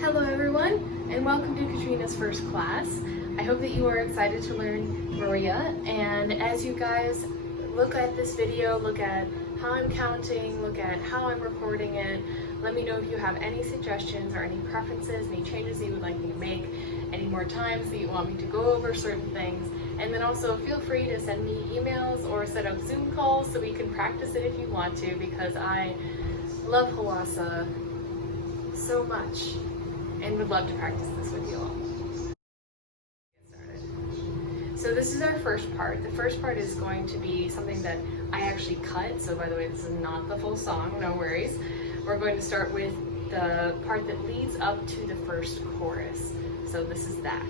Hello everyone, and welcome to Katrina's first class. I hope that you are excited to learn Maria, and as you guys look at this video, look at how I'm counting, look at how I'm recording it, let me know if you have any suggestions or any preferences, any changes that you would like me to make, any more times that you want me to go over certain things, and then also feel free to send me emails or set up Zoom calls so we can practice it if you want to, because I love HWASA so much and would love to practice this with you all. So this is our first part. The first part is going to be something that I actually cut. So by the way, this is not the full song, no worries. We're going to start with the part that leads up to the first chorus. So this is that.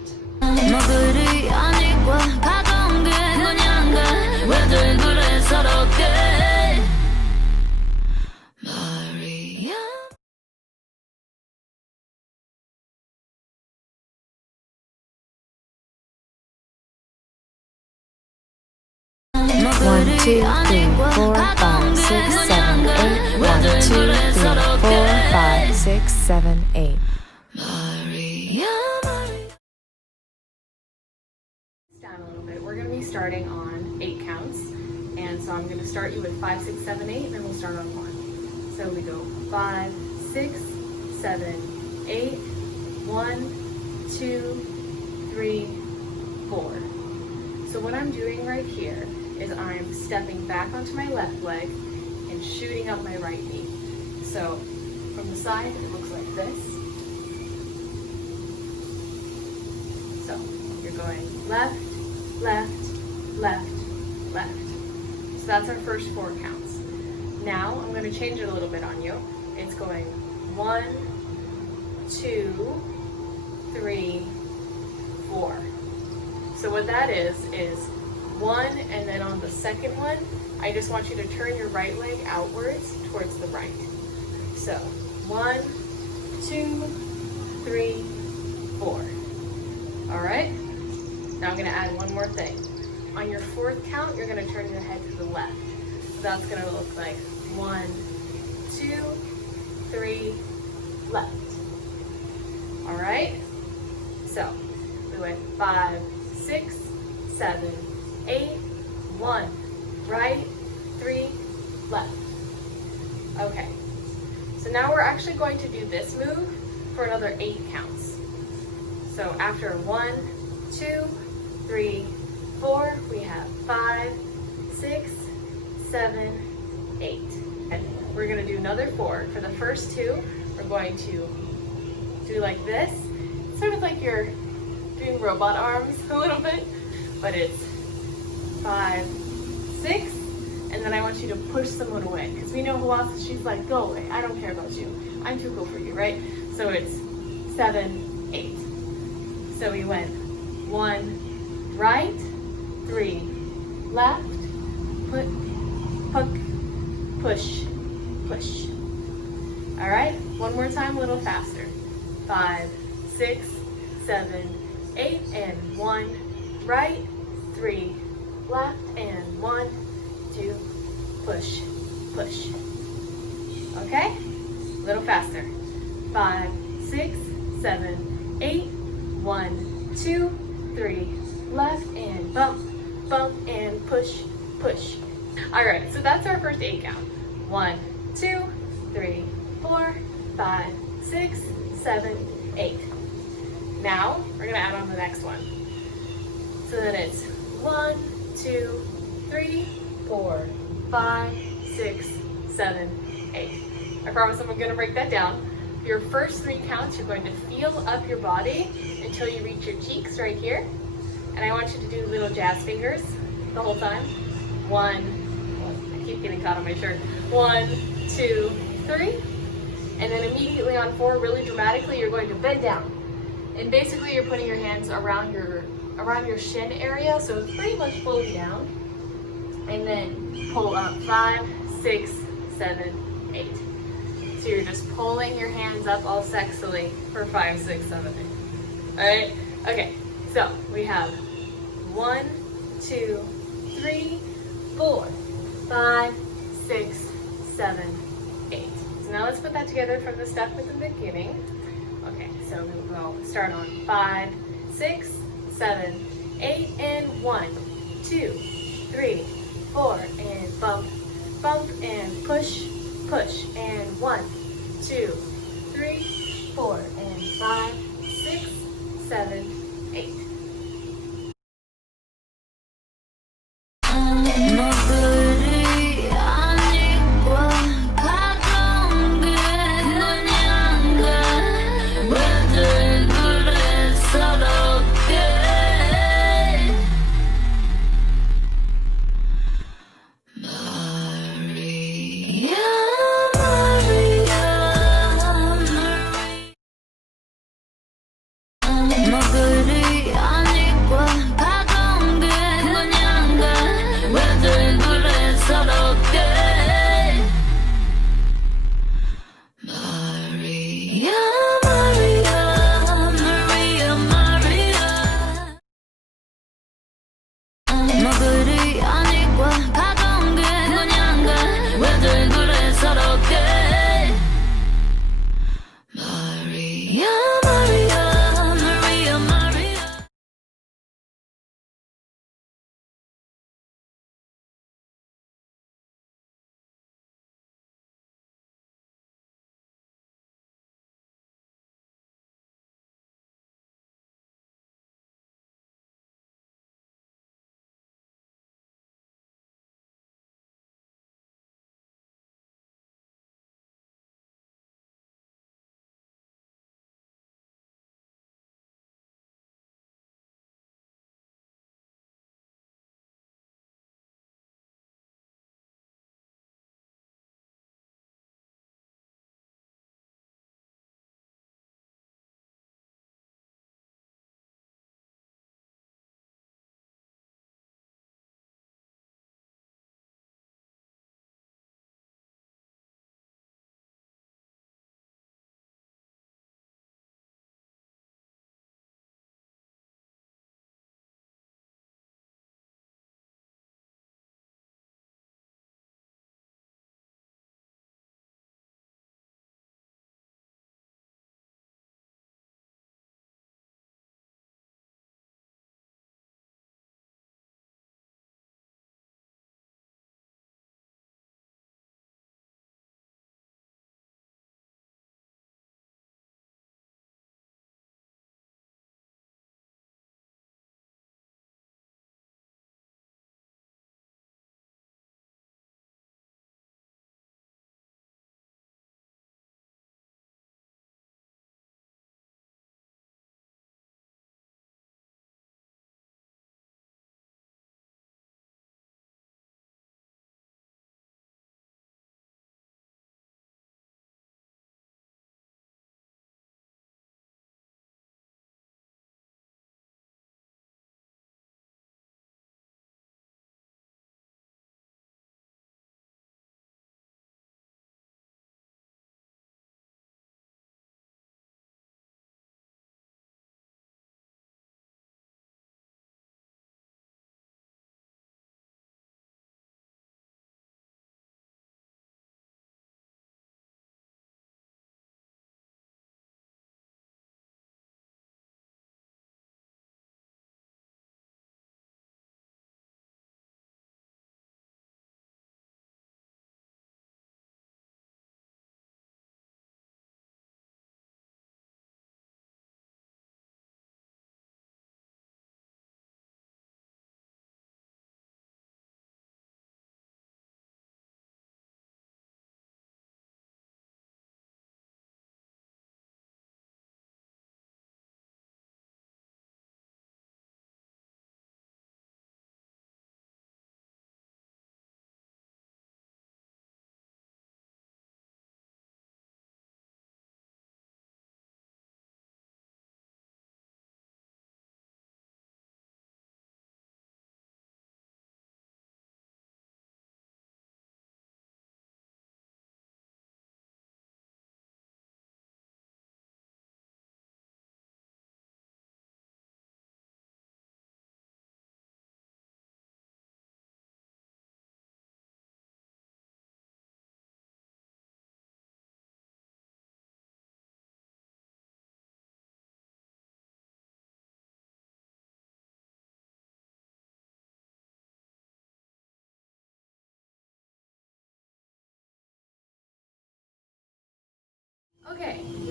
One, two, three, four, five, six, seven, eight. 1, 2, 3, 4, 5, 6, 7, 8. Down a little bit. We're going to be starting on 8 counts, and so I'm going to start you with 5, 6, 7, 8, and then we'll start on 1. So we go 5, 6, 7, 8, 1, 2, 3, 4. So what I'm doing right here is I'm stepping back onto my left leg and shooting up my right knee. So from the side, it looks like this. So you're going left, left, left, left. So that's our first 4 counts. Now I'm going to change it a little bit on you. It's going 1, 2, 3, 4. So what that is 1, and then on the second one, I just want you to turn your right leg outwards towards the right. So 1, 2, 3, 4. All right? Now I'm gonna add one more thing. On your 4th count, you're gonna turn your head to the left. So that's gonna look like 1, 2, 3, left. All right? So we went 5, 6, 7, 8, 1, right, 3, left. Okay, so now we're actually going to do this move for another 8 counts. So after 1, 2, 3, 4, we have 5, 6, 7, 8. And we're gonna do another 4. For the first 2, we're going to do like this. It's sort of like you're doing robot arms a little bit, but it's 5, 6, and then I want you to push someone away, because we know HWASA, she's like, go away, I don't care about you, I'm too cool for you, right? So it's 7, 8. So we went 1, right, 3, left, put, push, push. All right, one more time, a little faster. 5, 6, 7, 8, and 1, right, 3, left, and 1, 2, push, push. Okay? A little faster. 5, 6, 7, 8. 1, 2, 3. Left and bump, bump and push, push. All right, so that's our first 8 count. 1, 2, 3, 4, 5, 6, 7, 8. Now we're gonna add on the next one. So then it's 1, 2, 3, 4, 5, 6, 7, 8. I promise I'm gonna break that down. Your first 3 counts, you're going to feel up your body until you reach your cheeks right here. And I want you to do little jazz fingers the whole time. 1, I keep getting caught on my shirt. 1, 2, 3. And then immediately on 4, really dramatically, you're going to bend down. And basically you're putting your hands around your shin area, so it's pretty much fully down. And then pull up 5, 6, 7, 8. So you're just pulling your hands up all sexily for 5, 6, 7, 8. All right? Okay, so we have 1, 2, 3, 4, 5, 6, 7, 8. So now let's put that together from the step at the beginning. Okay, so we'll start on 5, 6, 7, 8, and 1, 2, 3, 4, and bump, bump, and push, push, and 1, 2, 3, 4, and 5, 6, 7, 8. My goodie.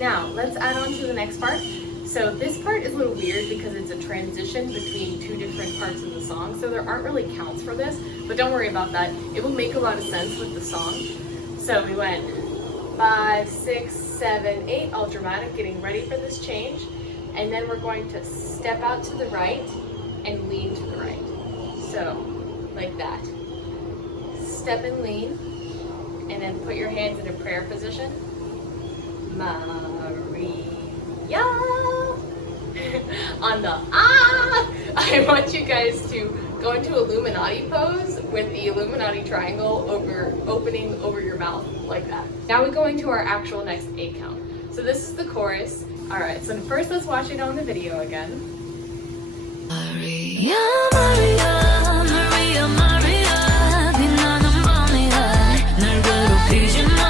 Now, let's add on to the next part. So this part is a little weird because it's a transition between two different parts of the song, so there aren't really counts for this, but don't worry about that. It will make a lot of sense with the song. So we went 5, 6, 7, 8, all dramatic, getting ready for this change. And then we're going to step out to the right and lean to the right. So, like that. Step and lean, and then put your hands in a prayer position. Maria. On the I want you guys to go into Illuminati pose with the Illuminati triangle opening over your mouth like that. Now we go into our actual next 8 count. So this is the chorus. Alright, so first let's watch it on the video again. Maria, Maria, Maria, Maria, 빛나는 밤이야, 날 괴롭히지 마.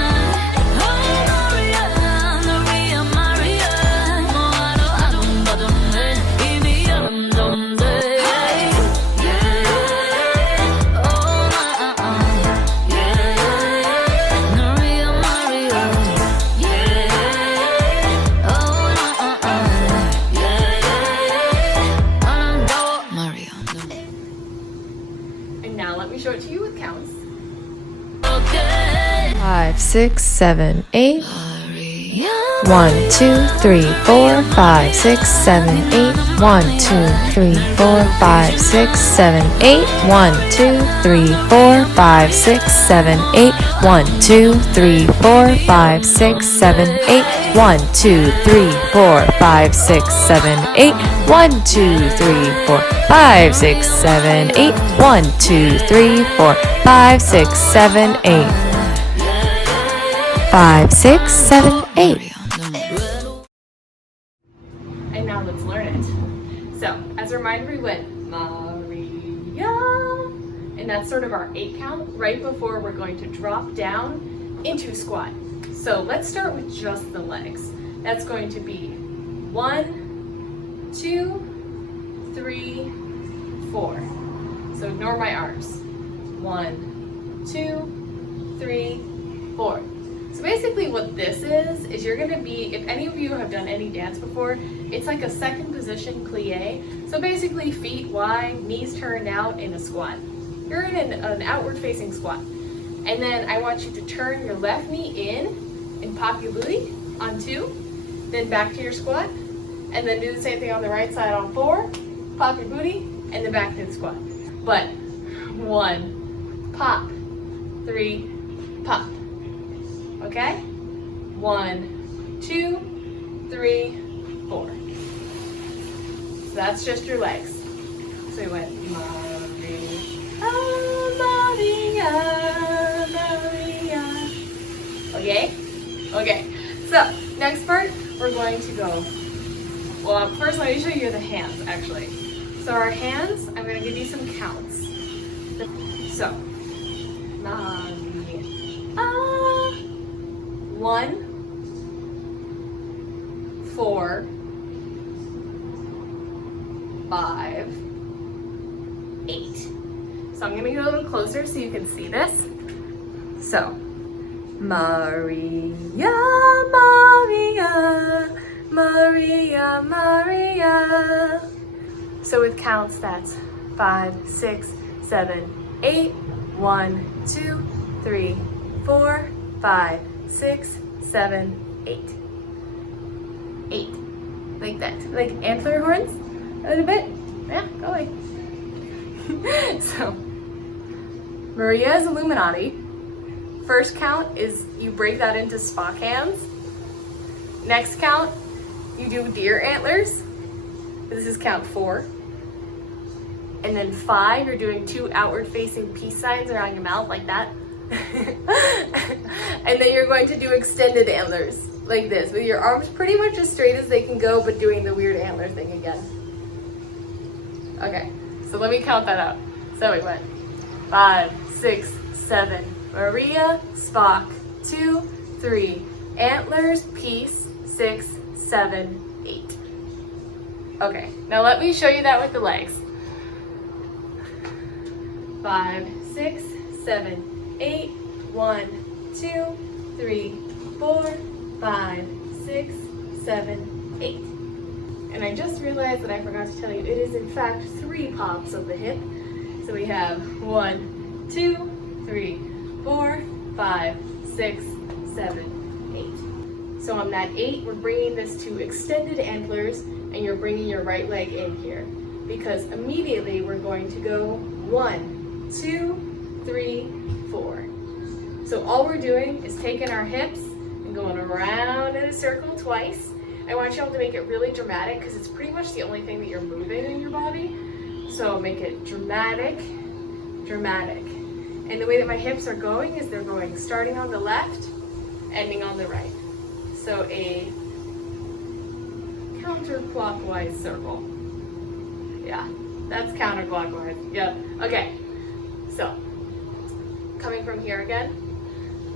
Show it to you with counts. 5, 6, 7, 8. 1, 2, 3, 4, 5, 6, 7, 8. 1, 2, 3, 4, 5, 6, 7, 8. 1, 2, 3, 4, 5, 6, 7, 8. 1, 2, 3, 4, 5, 6, 7, 8. 1, 2, 3, 4, 5, 6, 7, 8. 1, 2, 3, 4, 5, 6, 7, 8. 1, 2, 3, 4, 5, 6, 7, 8. 5, 6, 7, 8. And now let's learn it. So, as a reminder, we went Maria, and that's sort of our 8 count right before we're going to drop down into squat. So let's start with just the legs. That's going to be 1, 2, 3, 4. So ignore my arms. 1, 2, 3, 4. So basically what this is you're gonna be, if any of you have done any dance before, it's like a second position plie. So basically feet wide, knees turned out in a squat. You're in an outward facing squat. And then I want you to turn your left knee in pop your booty on 2, then back to your squat, and then do the same thing on the right side on 4, pop your booty, and then back to the squat. But 1, pop, 3, pop. Okay? 1, 2, 3, 4. So that's just your legs. So we went Maria, Maria, Maria. Okay? Okay. So next part, we're going to go. Well, first let me show you the hands actually. So our hands, I'm going to give you some counts. So, Maria. 1, 4, 5, 8. So I'm going to get a little closer so you can see this. So, Maria, Maria, Maria, Maria. So with counts, that's 5, 6, 7, 8. 1, 2, 3, 4, 5, 6, 7, 8. 8. Like that. Like antler horns a little bit. Yeah, go away. So, Maria is Illuminati. First count is you break that into Spock hands. Next count, you do deer antlers. This is count 4. And then 5, you're doing 2 outward facing peace signs around your mouth like that. And then you're going to do extended antlers like this with your arms pretty much as straight as they can go, but doing the weird antler thing again. Okay, so let me count that out. So we went 5, 6, 7, Maria, Spock, 2, 3, antlers, peace, 6, 7, 8. Okay, now let me show you that with the legs. 5, 6, 7, 8. 1, 2, 3, 4, 5, 6, 6, 7, 8. And I just realized that I forgot to tell you, it is in fact 3 pops of the hip. So we have 1, 2, 3, 4, 5, 6, 7, 8. So on that 8, we're bringing this to extended antlers, and you're bringing your right leg in here. Because immediately we're going to go 1, 2, 3, 4. So all we're doing is taking our hips and going around in a circle twice. I want y'all to make it really dramatic because it's pretty much the only thing that you're moving in your body. So make it dramatic, dramatic. And the way that my hips are going is they're going starting on the left, ending on the right. So a counterclockwise circle. Yeah, that's counterclockwise. Yep. Okay. So coming from here again.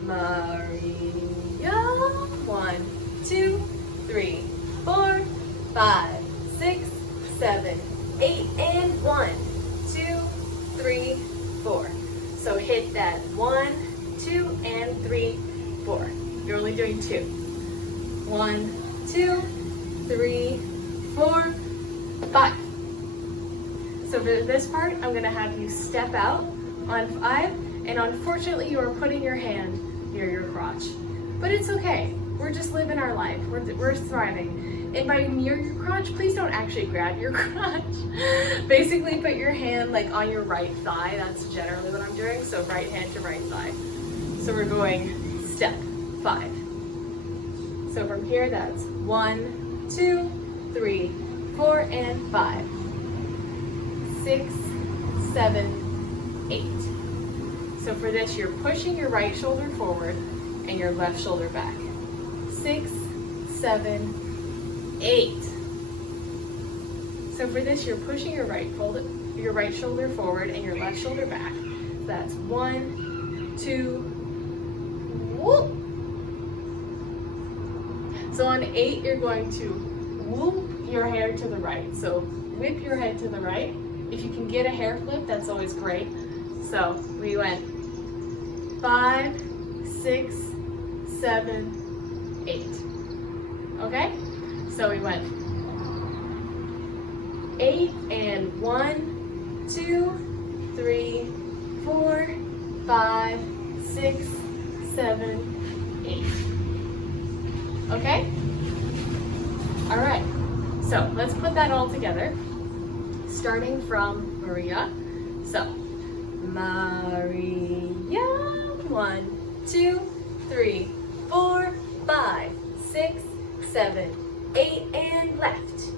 Maria. 1, 2, 3, 4, 5, 6, 7, 8, and 1, 2, 3, 4. So hit that 1, 2, and 3, 4. You're only doing 2. 1, 2, 3, 4, 5. So for this part, I'm gonna have you step out on 5, and unfortunately you are putting your hand near your crotch. But it's okay, we're just living our life, we're thriving. And by near your crotch, please don't actually grab your crotch. Basically put your hand like on your right thigh, that's generally what I'm doing, so right hand to right thigh. So we're going step 5. So from here, that's 1, 2, 3, 4, and 5. 6, 7, 8. So for this, you're pushing your right shoulder forward and your left shoulder back. 6, 7, 8. So for this, you're pushing your right shoulder forward and your left shoulder back. That's 1, 2, whoop. So on 8, you're going to whoop your hair to the right. So whip your head to the right. If you can get a hair flip, that's always great. So we went 5, 6, 7, 8. Okay? So we went 8 and 1, 2, 3, 4, 5, 6, 7, 8. Okay? All right. So let's put that all together. Starting from Maria. So, Maria, 1, 2, 3, 4, 5, 6, 7, 8, and left,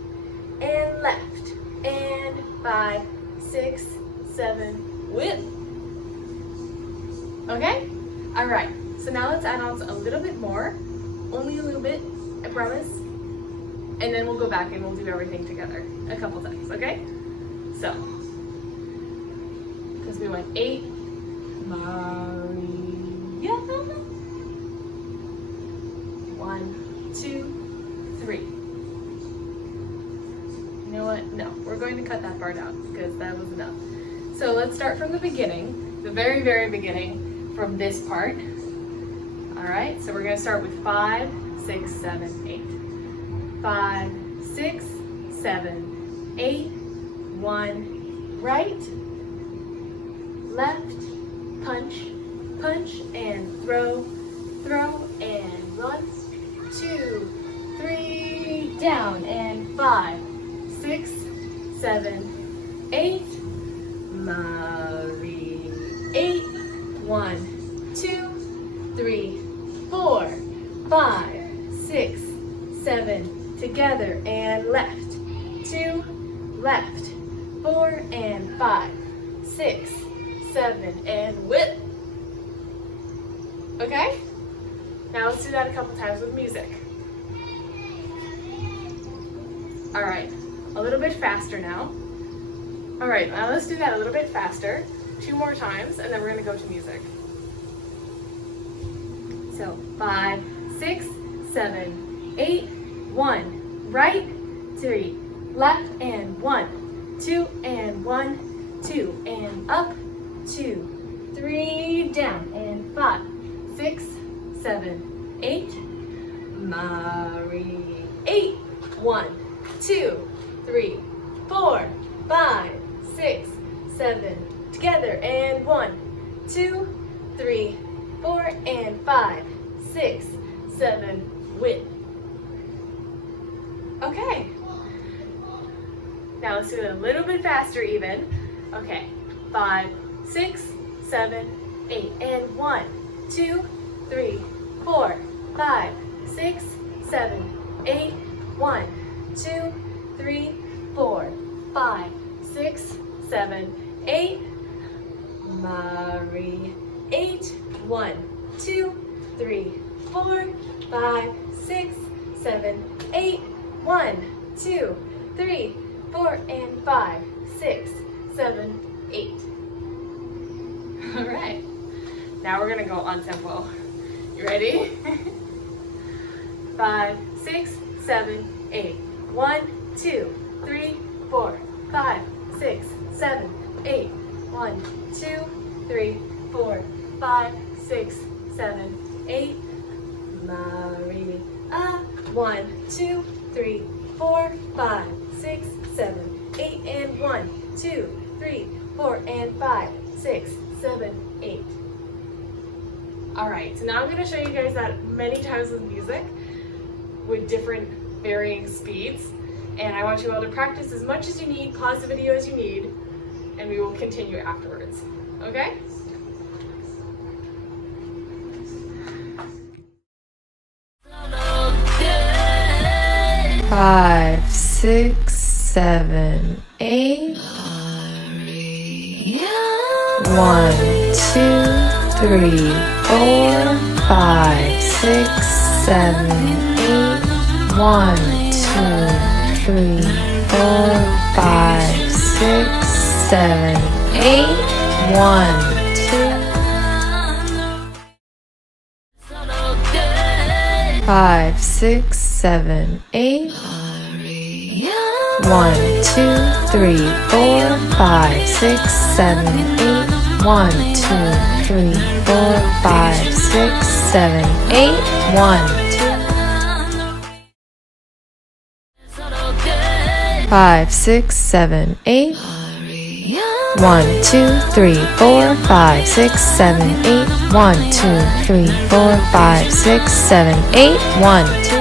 and 5, 6, 7, whip. Okay? All right. So now let's add on a little bit more, only a little bit, I promise. And then we'll go back and we'll do everything together a couple times, okay? So, because we went 8, Maria, 1, 2, 3. You know what? No, we're going to cut that part out because that was enough. So let's start from the beginning, the very, very beginning from this part. All right, so we're going to start with 5, 6, 7, 8. 5, 6, 7, 8. 1, right, left, punch, punch, and throw, and 1, 2, 3, down, and 5, 6, 7, 8, Marie, 8, 1, 2, 3, 4, 5, 6, 7, together, and left, 2, left, 4, and 5, 6, 7, and whip. Okay? Now let's do that a couple times with music. All right, a little bit faster now. All right, now let's do that a little bit faster. 2 more times, and then we're gonna go to music. So 5, 6, 7, 8, 1, right, 3, left, and 1, 2, and 1, 2, and up, 2, 3, down, and 5, 6, 7, 8, Mari. 8. 1, 2, 3, 4, 5, 6, 7. Together, and 1, 2, 3, 4, and 5, 6, 7. With. Okay. Now let's do it a little bit faster even. Okay. 5, 6, 7, 8. And 1, 2, 3, 4, 5, 6, 7, 8. 1, 2, 3, 4, 5, 6, 7, 8. Mari. 8. 1, 2, 3, 4, 5, 6, 7, 8. 1, 2, 3, 4, and 5, 6, 7, 8. All right. Now we're gonna go on tempo. You ready? 5, 6, 7, 8. 1, 2, 3, 4, 5, 6, 7, 8. 1, 2, 3, 4, 5, 6, 7, 8. Mari. 1, 2, 3, 4, 5, 6, 7, 8. And 1, 2, 3, 4, and 5, 6, 7, 8. All right, so now I'm going to show you guys that many times with music with different varying speeds. And I want you all to practice as much as you need, pause the video as you need, and we will continue afterwards. Okay? Five, 6, 7, 8. 1, 2, 3, 4, 5, 6, 7, 8. 1, 2, 3, 4, 5, 6, 7, 8. 1, 2, 5, 6, 7, 8. 1, 2, 3, 4, 5, 6, 7, 8. 1, 2, 3, 4, 5, 6, 7, 8. 1, 2, 5, 6, 7, 8. 1, 2, 3, 4, 5, 6, 7, 8. 1, 2, 3, 4, 5, 6, 7, 8. 1, 2.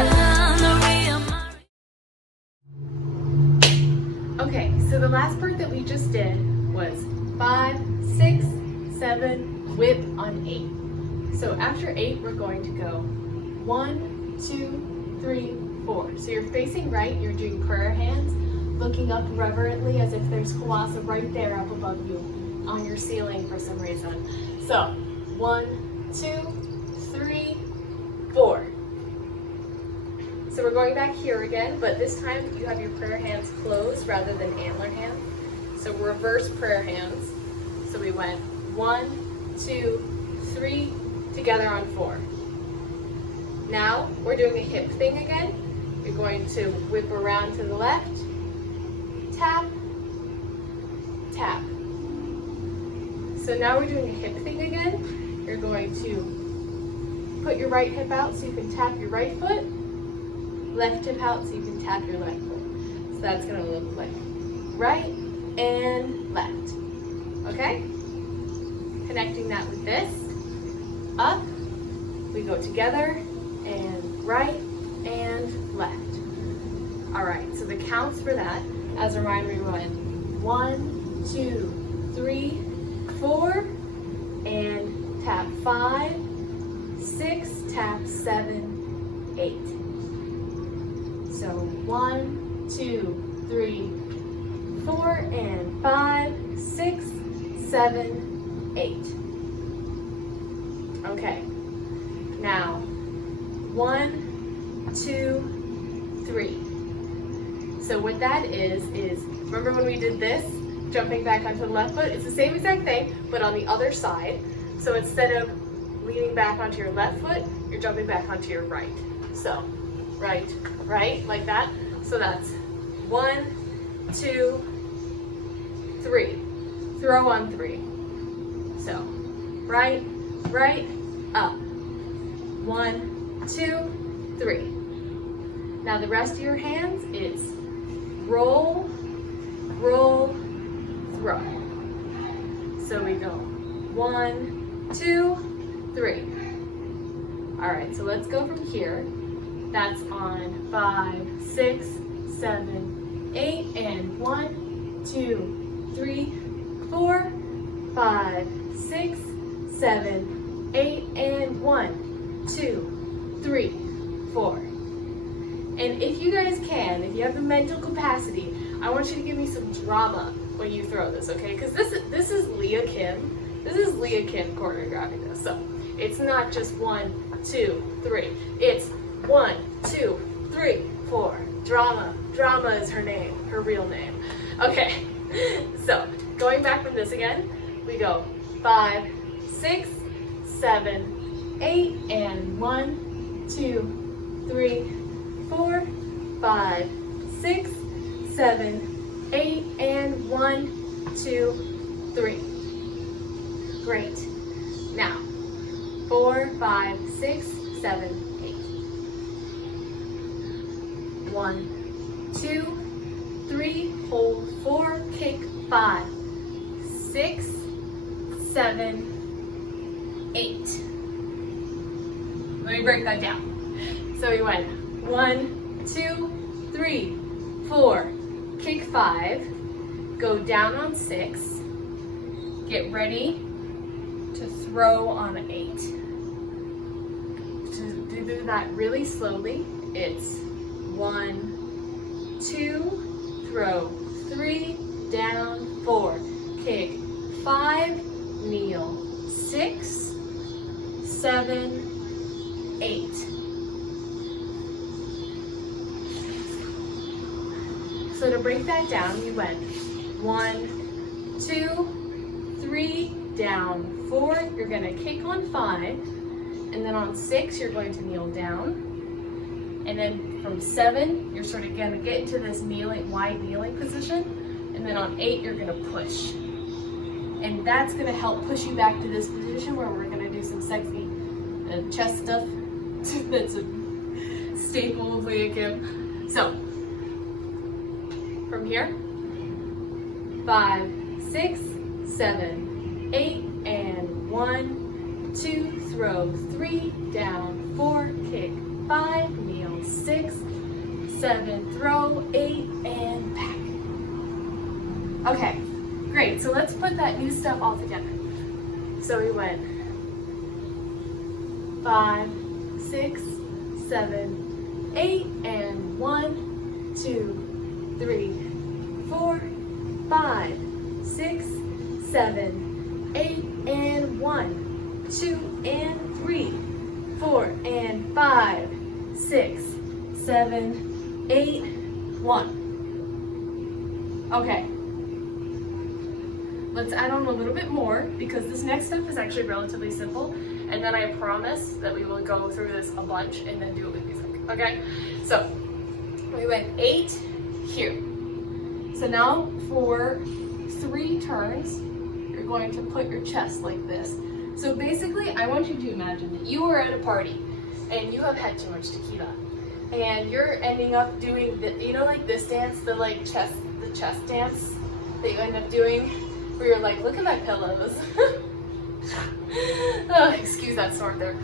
Okay, so the last part that we just did was 5, 6, 7, whip on 8. So after 8, we're going to go 1, 2, 3, 4. So you're facing right, you're doing prayer hands, looking up reverently as if there's HWASA right there up above you on your ceiling for some reason. So 1, 2, 3, 4. So we're going back here again, but this time you have your prayer hands closed rather than antler hands. So reverse prayer hands. So we went 1, 2, 3, together on 4. Now we're doing a hip thing again. You're going to whip around to the left, tap, tap. So now we're doing a hip thing again. You're going to put your right hip out so you can tap your right foot, left hip out so you can tap your left foot. So that's gonna look like right and left. Okay? Connecting that with this. Up, we go together, and right and left. All right, so the counts for that, as a reminder, we went 1, 2, 3, 4, and tap 5, 6, tap 7, 8. So 1, 2, 3, 4, and 5, 6, 7, 8. Okay. Now 1, 2, 3. So what that is remember when we did this, jumping back onto the left foot? It's the same exact thing, but on the other side. So instead of leaning back onto your left foot, you're jumping back onto your right. So right, right, like that. So that's 1, 2, 3. Throw on 3. So right, right, up. 1, 2, 3. Now the rest of your hands, it's roll, roll, throw. So we go 1, 2, 3. All right, so let's go from here. That's on 5, 6, 7, 8, and 1, 2, 3, 4, 5, 6, 7, 8, and 1, 2, 3, 4. And if you guys can, if you have the mental capacity, I want you to give me some drama when you throw this, okay? Because this is Leah Kim. This is Leah Kim choreographing this. So it's not just 1, 2, 3. It's 1, 2, 3, 4. Drama. Drama is her name, her real name. Okay. So going back from this again, we go 5, 6, 7, 8, and 1, 2, 3, 4, 5, 6, 7, 8, and 1, 2, 3. Great. Now, 4, 5, 6, 7, 8. 1, 2, 3, hold 4, kick 5, 6, 7, 8. Let me break that down. So we went 1, 2, 3, 4, kick 5, go down on 6, get ready to throw on 8. To do that really slowly, it's 1, 2, throw 3, down 4, kick 5, kneel 6, 7, 8. So to break that down, you went 1, 2, 3, down 4, you're gonna kick on 5, and then on 6, you're going to kneel down. And then from 7, you're sort of gonna get into this kneeling, wide kneeling position. And then on 8, you're gonna push. And that's gonna help push you back to this position where we're gonna do some sexy chest stuff. That's a staple of Leah Kim. So, from here, 5, 6, 7, 8, and 1, 2, throw 3, down 4, kick 5, kneel 6, 7, throw 8, and back. Okay, great. So let's put that new stuff all together. So we went 5, 6, 7, 8, and 1, 2, 3, 4, 5, 6, 7, 8, and 1, 2, and 3, 4, and 5, 6, 7, 8, 1. Okay. Let's add on a little bit more because this next step is actually relatively simple, and then I promise that we will go through this a bunch and then do it with music. Okay? So we went 8 here. So now for 3 turns, you're going to put your chest like this. So basically, I want you to imagine that you are at a party and you have had too much tequila, and you're ending up doing the, you know, like this dance, the chest dance that you end up doing, where you're like, look at my pillows. Oh, excuse that snort there.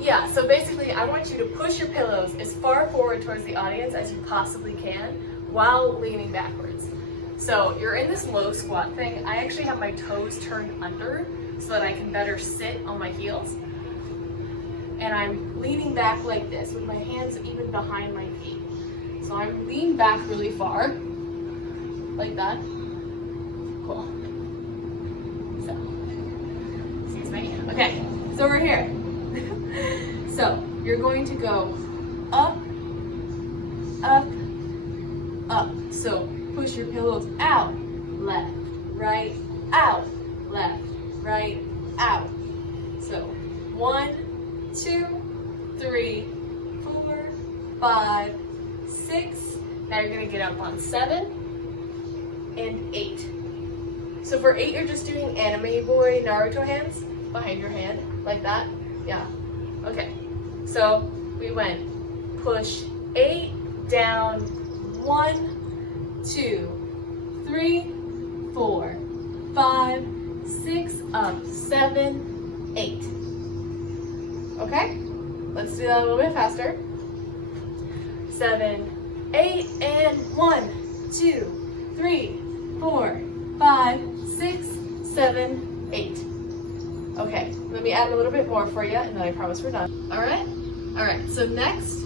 Yeah, so basically I want you to push your pillows as far forward towards the audience as you possibly can while leaning backwards. So you're in this low squat thing. I actually have my toes turned under so that I can better sit on my heels. And I'm leaning back like this with my hands even behind my feet. So I'm leaned back really far, like that. Cool. So, excuse me. Okay, so we're here. So you're going to go up, up, up. So push your pillows out, left, right, out, left, right, out. So 1, 2, 3, 4, 5, 6. Now you're gonna get up on 7 and 8. So for 8, you're just doing anime boy Naruto hands behind your hand, like that. Yeah. Okay. So we went push 8 down, 1, 2, 3, 4, 5, 6, up, 7, 8. Okay, let's do that a little bit faster. 7, 8, and 1, 2, 3, 4, 5, 6, 7, 8. Okay, let me add a little bit more for you, and then I promise we're done. All right, so next,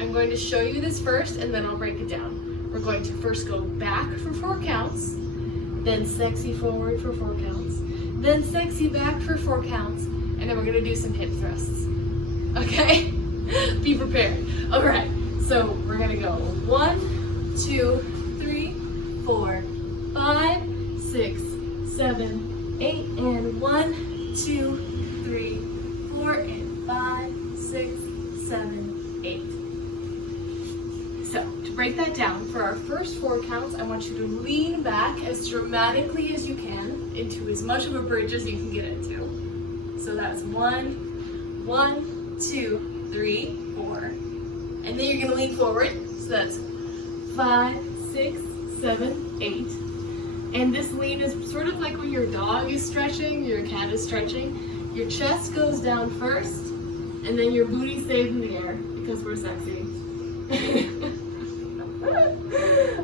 I'm going to show you this first, and then I'll break it down. We're going to first go back for 4 counts, then sexy forward for 4 counts, then sexy back for 4 counts, and then we're gonna do some hip thrusts. Okay? Be prepared. All right, so we're gonna go 1, 2, 3, 4, 5, 6, 7, 8, and 1, 2, 3, 4, and 5, 6, 7, 8. So, to break that down, for our first 4 counts, I want you to lean back as dramatically as you can into as much of a bridge as you can get into. So that's 1, 2, 3, 4. And then you're gonna lean forward. So that's 5, 6, 7, 8. And this lean is sort of like when your dog is stretching, your cat is stretching. Your chest goes down first, and then your booty stays in the air because we're sexy.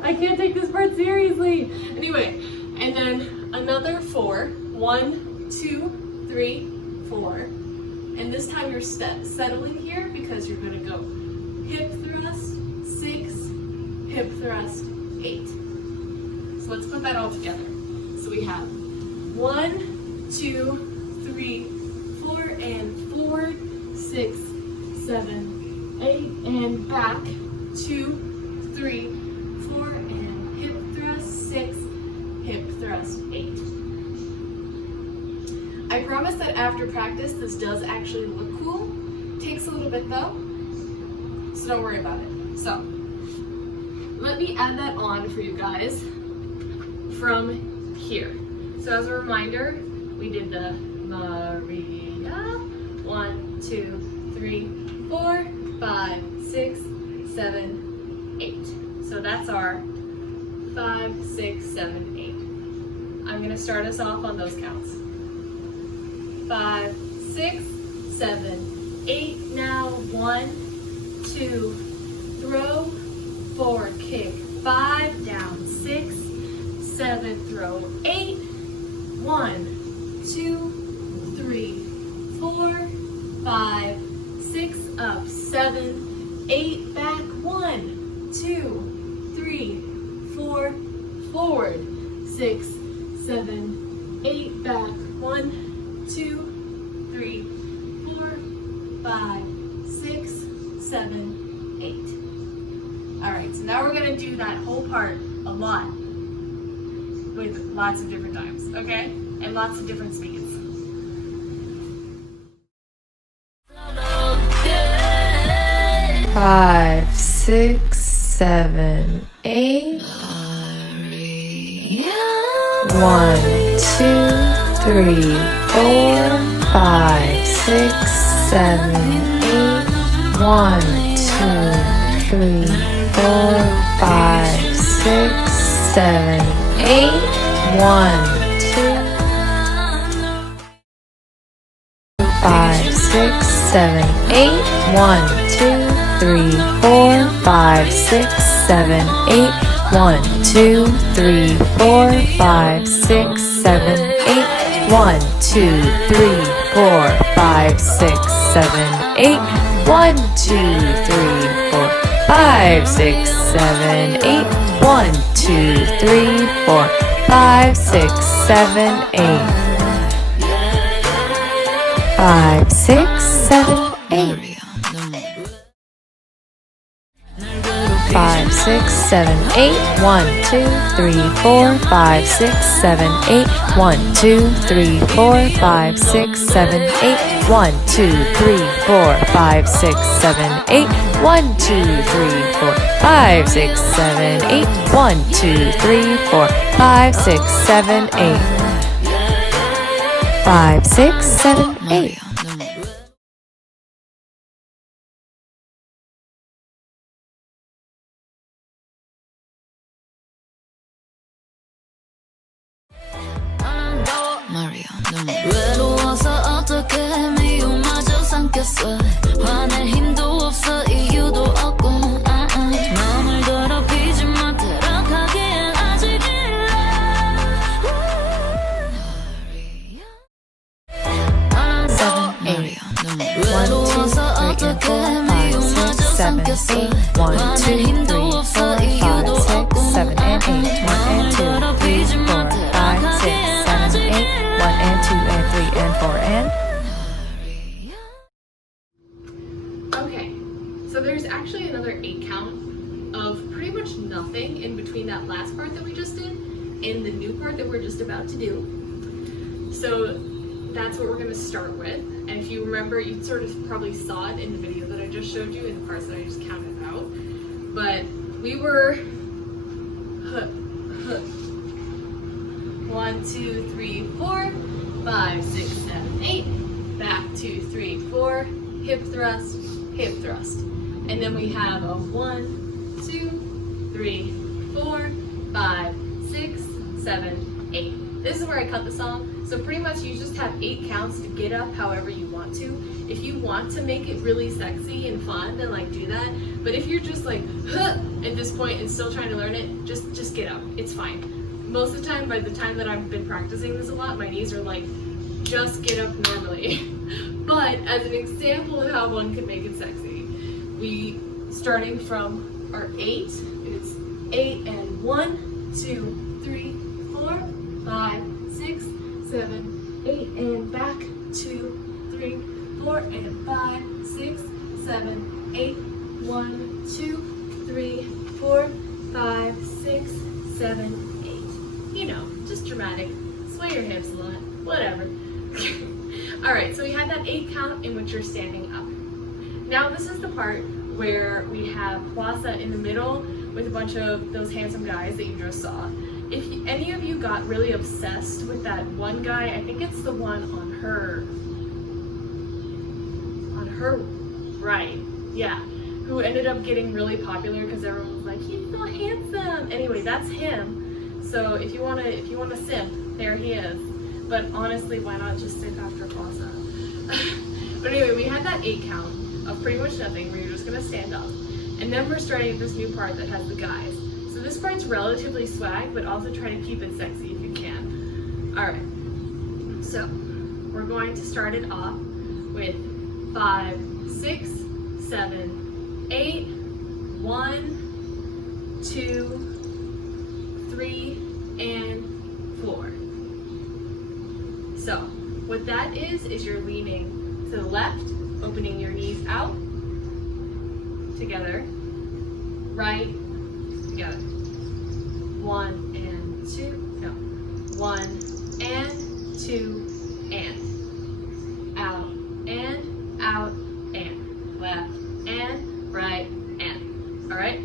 I can't take this part seriously. Anyway, and then another 4. 1, 2, 3, 4. And this time you're settling here because you're gonna go hip thrust, 6, hip thrust, 8. So let's put that all together. So we have 1, 2, 3, 4, and forward, 6, 7, 8, and back, 2, 3, 4, and hip thrust, 6, hip thrust, 8. I promise that after practice, this does actually look cool. Takes a little bit though, so don't worry about it. So, let me add that on for you guys from here. So as a reminder, we did the Maria, 1, 2, 3, 4, 5, 6, 7, 8. So that's our 5, 6, 7, 8. I'm gonna start us off on those counts. 5, 6, 7, 8. Now 1, 2, throw, 4, kick, 5, down, 6, 7, throw, 8, 1, 2, 3, 4, 5, 6, up, 7, 8, back, 1, 2, 3, 4, forward, 6, 7, 8, back, 1, 2, 3, 4, 5, 6, 7, 8. All right, so now we're gonna do that whole part a lot with lots of different times, okay? And lots of different speeds. Five, 6, 7, 8. 1, 2, 3, 4, 5, 6, 7, 8. 1, 2, 3, 4, 5, 6, 7, 8. 1, 2, 5, 6, 7, 8. 1, 2, 3, 4, 5, 6, 7, 8. 1, 2, 3, 4, 5, 6, 7, 8. 1, 2, 3, 4, 5, 6, 7, 8. 1, 2, 3, 4, 5, 6, 7, 8. 1, 2, 3, 4, 5, 6, 7, 8. 5, 6, 7, 8. 5, 6, 7, 8. 1, 2, 3, 4, 5, 6, 7, 8. 1, 2, 3, 4, 5, 6, 7, 8. 1, 2, 3, 4, 5, 6, 7, 8. 1, 2, 3, 4, 5, 6, 7, 8. 1, 2, 3, 4, 5, 6, 7, 8. 5, 6, 7, 8. 생겼어 화낼 힘도 없어 이유도 없고 마음을 더럽히지 마 타락하기엔 아직 일러 7, 8. 1, 2, 3, and 4, 5, 6, 7, 8. 1, 2, 3, 4, 5, 6, 7, and 8. 1 and 2, 3, 4, 5, 6, 7, 8. 1 and 2 and 3 and 4 and. Okay, so there's actually another 8 count of pretty much nothing in between that last part that we just did and the new part that we're just about to do. So that's what we're going to start with. And if you remember, you sort of probably saw it in the video that I just showed you in the parts that I just counted out. But we were 1, 2, 3, 4, 5, 6, 7, 8. Back 2, 3, 4. Hip thrust, hip thrust. And then we have a 1, 2, 3, 4, 5, 6, 7, 8. This is where I cut the song. So pretty much you just have 8 counts to get up however you want to. If you want to make it really sexy and fun, then like do that. But if you're just like at this point and still trying to learn it, just get up. It's fine. Most of the time, by the time that I've been practicing this a lot, my knees are like, just get up normally. But as an example of how one can make it sexy, we starting from our 8. It's 8 and 1, 2, 3, 4, 5, 6, 7, 8, and back 2, 3, 4, and 5, 6, 7, 8, 1, 2, 3, 4, 5, 6, 7, 8. You know, just dramatic. Sway your hips a lot. Whatever. Alright, so we had that 8 count in which you're standing up. Now this is the part where we have HWASA in the middle with a bunch of those handsome guys that you just saw. If any of you got really obsessed with that one guy, I think it's the one on her right, yeah, who ended up getting really popular because everyone was like, he's so handsome. Anyway, that's him. So if you wanna simp, there he is. But honestly, why not just stick after HWASA? But anyway, we had that 8 count of pretty much nothing where you're just gonna stand up. And then we're starting this new part that has the guys. So this part's relatively swag, but also try to keep it sexy if you can. Alright, so we're going to start it off with 5, 6, 7, 8, 1, 2, 3, and 4. So what that is you're leaning to the left, opening your knees out, together, right, together. 1 and 2, no. 1 and 2 and. Out and. Left and right and. Alright?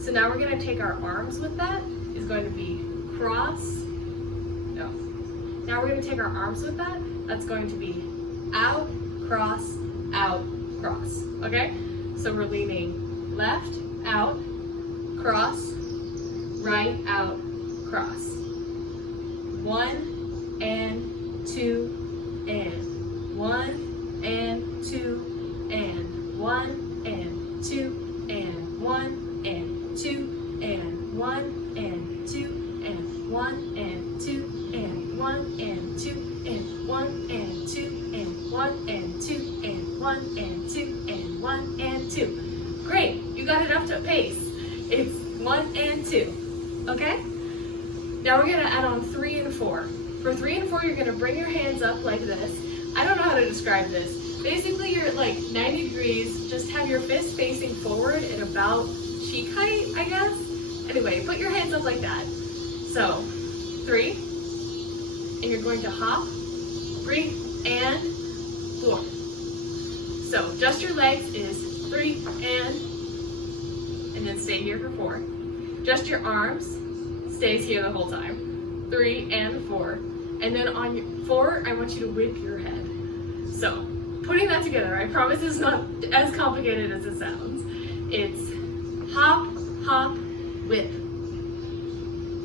So now we're going to take our arms with that. Is going to be cross, no. Now we're going to take our arms with that. That's going to be out, cross, okay? So we're leaning left, out, cross, right, out, cross. 1 and 2 and. 1 and 2 and. 1 and 2 and. 1 and 2 and. 1 and 2 and. 1 and 2 and. 1 and 2 and. 1 and 2 and. 1 and 2 and. 1 and 2 and. 1 and 2. Great, you got it up to pace. It's 1 and 2. Okay? Now we're gonna add on 3 and 4. For 3 and 4, you're gonna bring your hands up like this. I don't know how to describe this. Basically, you're at like 90 degrees. Just have your fist facing forward at about cheek height, I guess. Anyway, put your hands up like that. So, 3, and you're going to hop, 3, and 4. So, just your legs is 3 and then stay here for 4. Just your arms stays here the whole time. 3 and 4. And then on your 4, I want you to whip your head. So, putting that together, I promise it's not as complicated as it sounds. It's hop, hop, whip.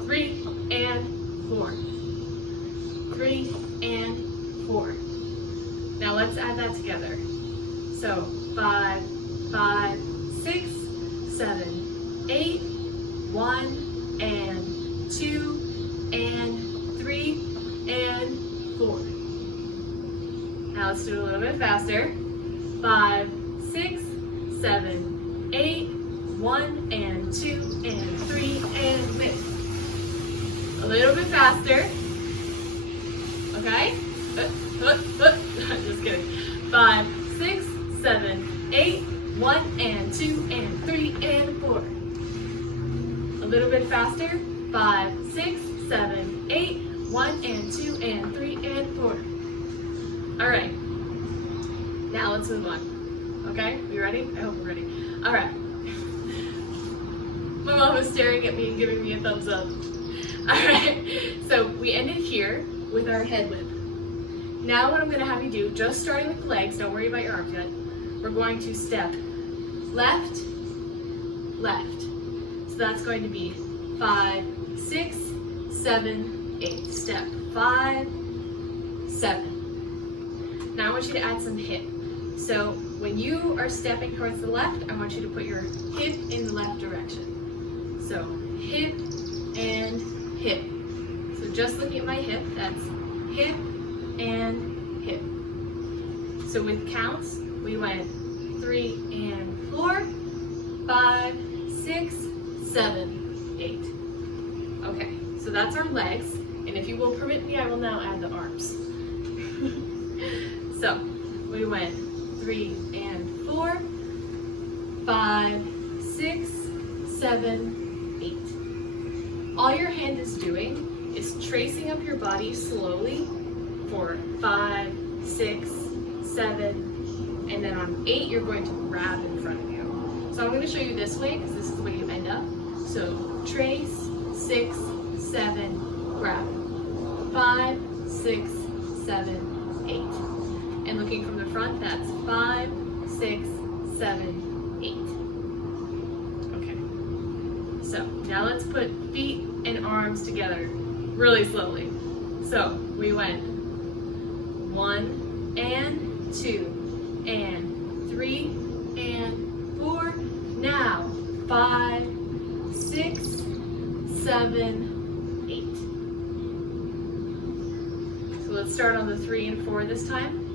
3 and 4. 3 and 4. Now let's add that together. So 5, 5, 6, 7, 8, 1 and 2 and 3 and 4. Now let's do it a little bit faster. 5, 6, 7, 8, 1 and 2 and 3 and 6. A little bit faster. Okay? Just kidding. 5, 6, 7, 8, 1 and 2 and 3 and 4. A little bit faster. 5, 6, 7, 8, 1 and 2 and 3 and 4. All right. Now let's move on. Okay? You ready? I hope you're ready. All right. My mom was staring at me and giving me a thumbs up. All right. So we ended here with our head whip. Now what I'm going to have you do, just starting with the legs, don't worry about your arms yet. We're going to step left, left. So that's going to be 5, 6, 7, 8. Step 5, 7. Now I want you to add some hip. So when you are stepping towards the left, I want you to put your hip in the left direction. So hip and hip. So just looking at my hip, that's hip and hip. So with counts, we went 3 and 4, 5, 6, 7, 8. Okay, so that's our legs. And if you will permit me, I will now add the arms. So we went 3 and 4, 5, 6, 7, 8. All your hand is doing is tracing up your body slowly for 5, 6, 7, and then on 8 you're going to grab in front of you. So I'm going to show you this way because this is the way you end up. So trace, 6, 7, grab. 5, 6, 7, 8. And looking from the front, that's 5, 6, 7, 8. Okay. So now let's put feet and arms together really slowly. So we went 1 and 2 and 3 and 4. Now 5, 6, 7, 8. So let's start on the 3 and 4 this time.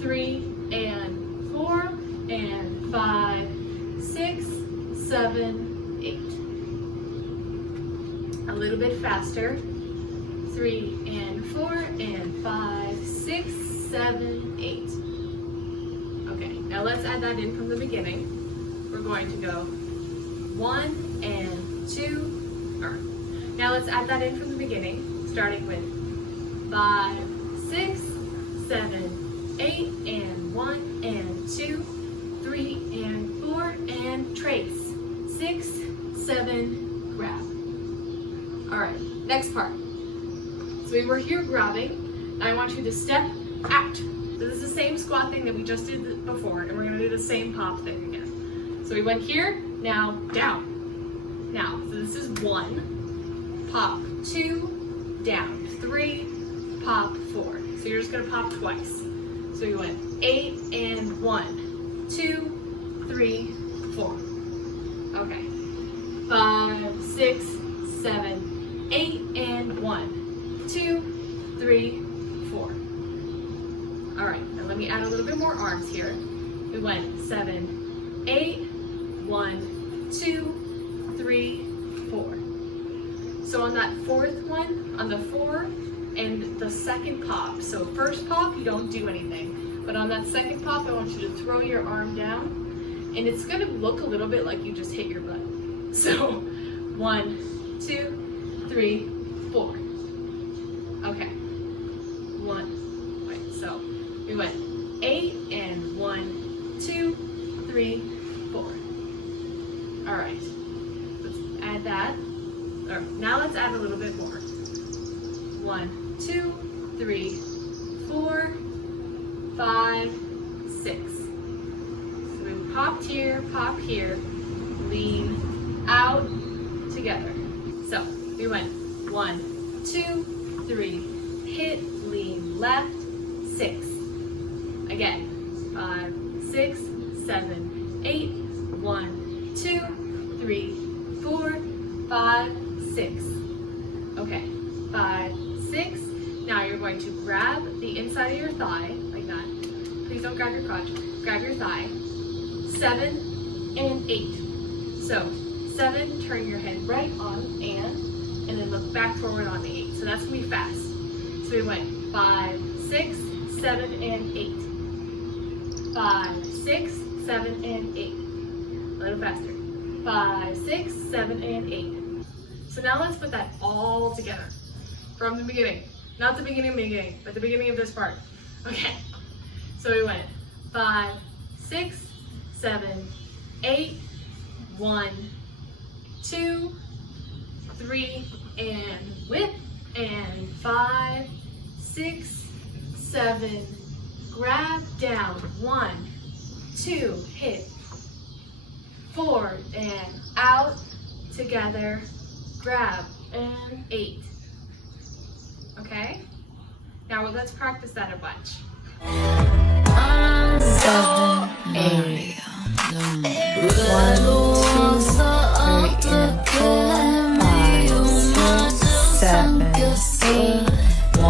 3 and 4 and 5, 6, 7, 8. A little bit faster. 3 and 4 and 5, 6, 7, 8. Okay, now let's add that in from the beginning. We're going to go 1 and 2. Now let's add that in from the beginning, starting with 5, 6, 7, 8 and 1 and 2, 3 and 4 and trace. 6, 7, grab. All right, next part. So we were here grabbing. I want you to step out. This is the same squat thing that we just did before, and we're gonna do the same pop thing again. So we went here, now down. Now, so this is 1, pop, 2, down, 3, pop, 4. So you're just gonna pop twice. So we went 8 and 1, 2, 3, 4. Okay. 5, 6, 7, 8 and 1, 2, 3, 4. All right, now let me add a little bit more arms here. We went 7, 8, 1, 2, 3, 4. So on that fourth one, on the 4 and the second pop, so first pop, you don't do anything. But on that second pop, I want you to throw your arm down, and it's gonna look a little bit like you just hit your butt. So 1, 2, 3, 4. Okay. 1. Wait, so we went 8 and 1, 2, 3, 4. All right. Let's add that. All right, now let's add a little bit more. 1, 2, 3, 4, 5, 6. So we popped here, lean out together. So we went 1, 2, 3, hit, lean left, 6. Again, 5, 6, 7, 8. 1, 2, 3, 4, 5, 6. Okay, 5, 6. Now you're going to grab the inside of your thigh, like that. Please don't grab your crotch. Grab your thigh. 7 and 8. So 7, turn your head right on and then look back forward on the 8. So that's gonna be fast. So we went 5, 6, 7, and 8. 5, 6, 7, and 8. A little faster. 5, 6, 7, and 8. So now let's put that all together from the beginning. Not the beginning, but the beginning of this part. Okay. So we went 5, 6, 7, 8, 1, 2, 3, and whip, and 5, 6, 7, grab down, 1, 2, hit, 4, and out, together, grab, and 8. Okay? Now let's practice that a bunch. 7, 8. 1, 2, 3, and 4, 5, 6, 7, 8. 1, 2,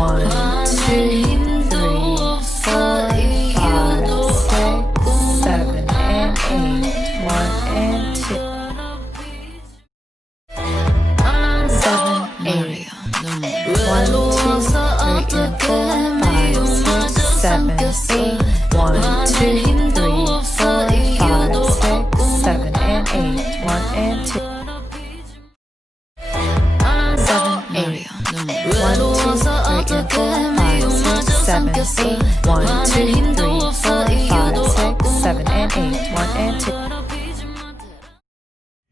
3, 4, 5, 6, 7, and 8. 1 and 2. 7, 8. 1, 2, 3, and 4, 5, 6, 7, 8. 1, 2, 3, 4, 5, 6, 7, and 8. 1 and 2. 7, 8. 1, 2, 3, and 4, 5, 6, 7, 8. 1, 2, 3, 4, 5, 6, 7, and 8. 1 and 2.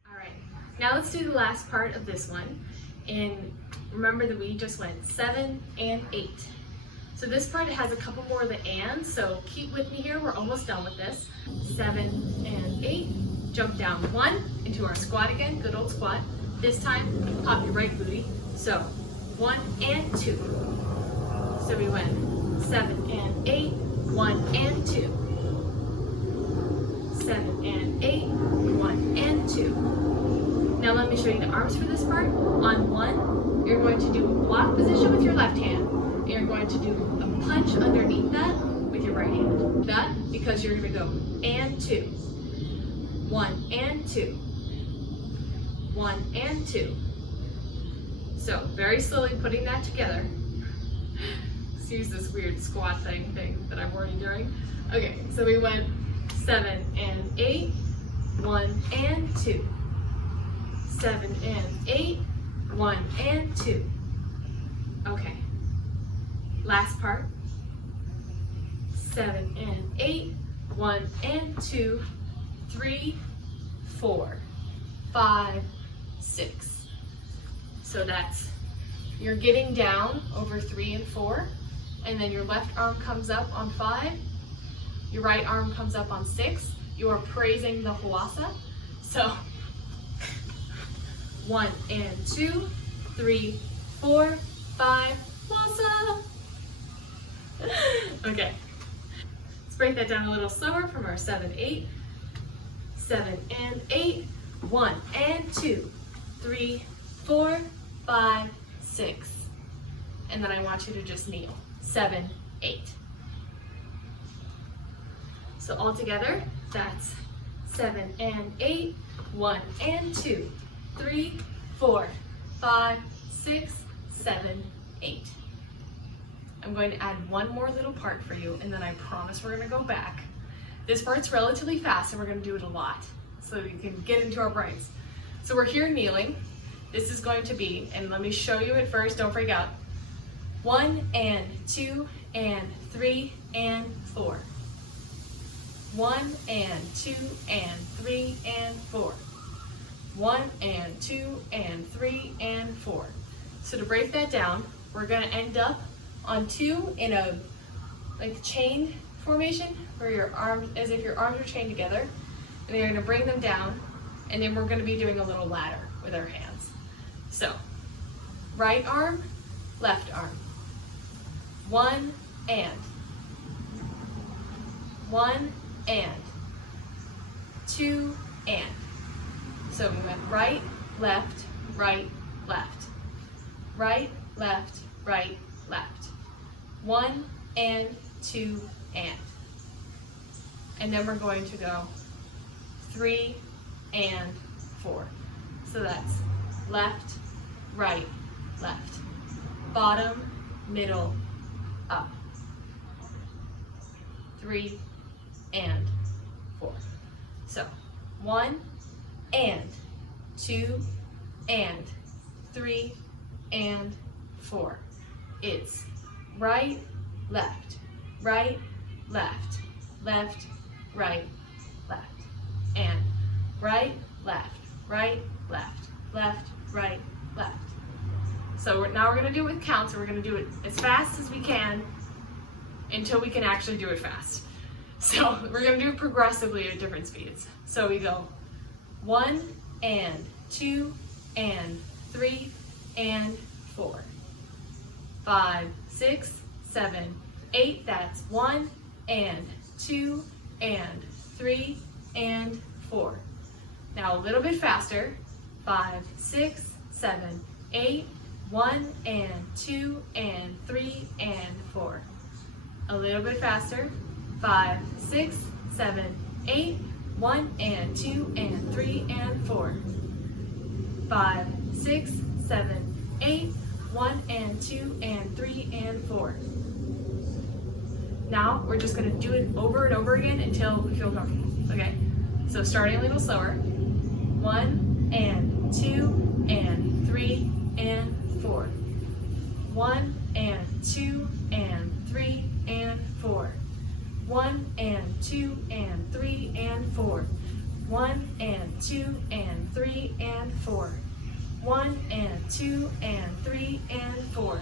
Alright, now let's do the last part of this one. And remember that we just went 7 and 8. So this part has a couple more of the ands, so keep with me here, we're almost done with this. 7 and 8, jump down 1 into our squat again, good old squat. This time, pop your right booty. So 1 and 2. So we went 7 and 8, 1 and 2. 7 and 8, 1 and 2. Now let me show you the arms for this part. On 1, you're going to do a block position with your left hand. And you're going to do a punch underneath that with your right hand. That because you're going to go and 2. 1 and 2. 1 and 2. So very slowly putting that together. Excuse this weird squat thing that I'm already doing. Okay, so we went 7 and 8, 1 and 2. 7 and 8, 1 and 2. Okay. Last part. 7 and 8, 1 and 2, 3, 4, 5, 6. So that's, you're getting down over 3 and 4, and then your left arm comes up on 5, your right arm comes up on 6. You are praising the HWASA. So 1 and 2, 3, 4, 5, HWASA. Okay, let's break that down a little slower from our 7, 8. 7 and 8, 1 and 2, 3, 4, 5, 6. And then I want you to just kneel. 7, 8. So all together, that's 7 and 8, 1 and 2, 3, 4, 5, 6, 7, 8. I'm going to add one more little part for you, and then I promise we're going to go back. This part's relatively fast, and we're going to do it a lot, so you can get into our brains. So we're here kneeling. This is going to be, and let me show you it first, don't freak out. 1 and 2 and 3 and 4. 1 and 2 and 3 and 4. 1 and 2 and 3 and 4. So to break that down, we're going to end up on 2 in a like chain formation where your arms, as if your arms are chained together, and you're going to bring them down, and then we're going to be doing a little ladder with our hands. So right arm, left arm. 1 and 1 and, 2 and. So we went right, left, right, left. Right, left, right, left. 1 and, 2 and. And then we're going to go 3 and 4. So that's left, right, left. Bottom, middle, up. 3 and 4. So 1 and, 2 and, 3 and 4. It's right, left, right, left, left, right, left, and right, left, right, left, left, right, left. So now we're going to do it with counts, and we're going to do it as fast as we can until we can actually do it fast. So we're going to do it progressively at different speeds. So we go 1 and, 2 and, 3 and 4. 5, 6, 7, 8. That's 1 and, 2 and, 3 and 4. Now a little bit faster. 5, 6, 7, 8. 1 and, 2 and, 3 and 4. A little bit faster. 5, 6, 7, 8. 1 and, 2 and, 3 and 4. 5, 6, 7, 8. 1 and, 2 and, 3 and 4. Now we're just going to do it over and over again until we feel comfortable. Okay? So starting a little slower. 1 and, 2 and, 3 and 4. 1 and, 2 and, 3 and 4. 1 and, 2 and, 3 and 4. 1 and, 2 and, 3 and 4. 1 and, 2 and, 3 and 4.